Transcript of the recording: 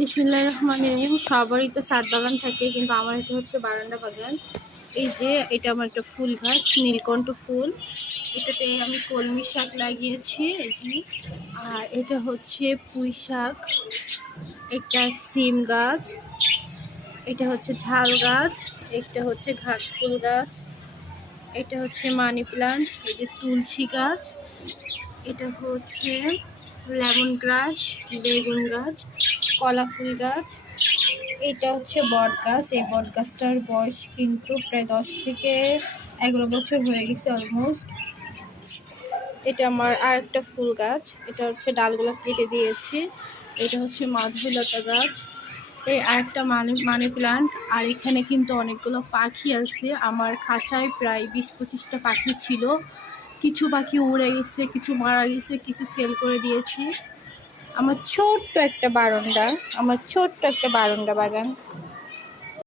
বিসমিল্লাহির রহমানির রহিম। সবারই তো ছাদ বাগান থাকে, কিন্তু আমার এটা হচ্ছে বারান্দা বাগান। এই যে এটা আমার একটা ফুল গাছ, নীলকণ্ঠ ফুল। এটাতে আমি কলমি শাক লাগিয়েছি এই যে। আর এটা হচ্ছে পুঁই শাক, একটা সিম গাছ, এটা হচ্ছে ঝাল গাছ, এটা হচ্ছে ঘাস ফুল গাছ, এটা হচ্ছে মানি প্লান্ট, এই যে তুলসী গাছ, এটা হচ্ছে লেমন গ্রাস, বেগুন গাছ, কলা ফুল গাছ, এটা হচ্ছে বট গাছ। এই বট গাছটার বয়স কিন্তু প্রায় 10 থেকে 11 বছর হয়ে গেছে অলমোস্ট। এটা আমার আরেকটা ফুল গাছ, এটা হচ্ছে ডালগুলো কেটে দিয়েছি। এটা হচ্ছে মাধবীলতা গাছ, এই আরেকটা মানি প্লান্ট। আর এখানে কিন্তু অনেকগুলো পাখি আছে। আমার খাঁচায় প্রায় 20-25টা পাখি ছিল। কিছু পাখি উড়ে গেছে, কিছু মারা গেছে, কিছু সেল করে দিয়েছি। আমার ছোট্ট একটা বারান্দা বাগান।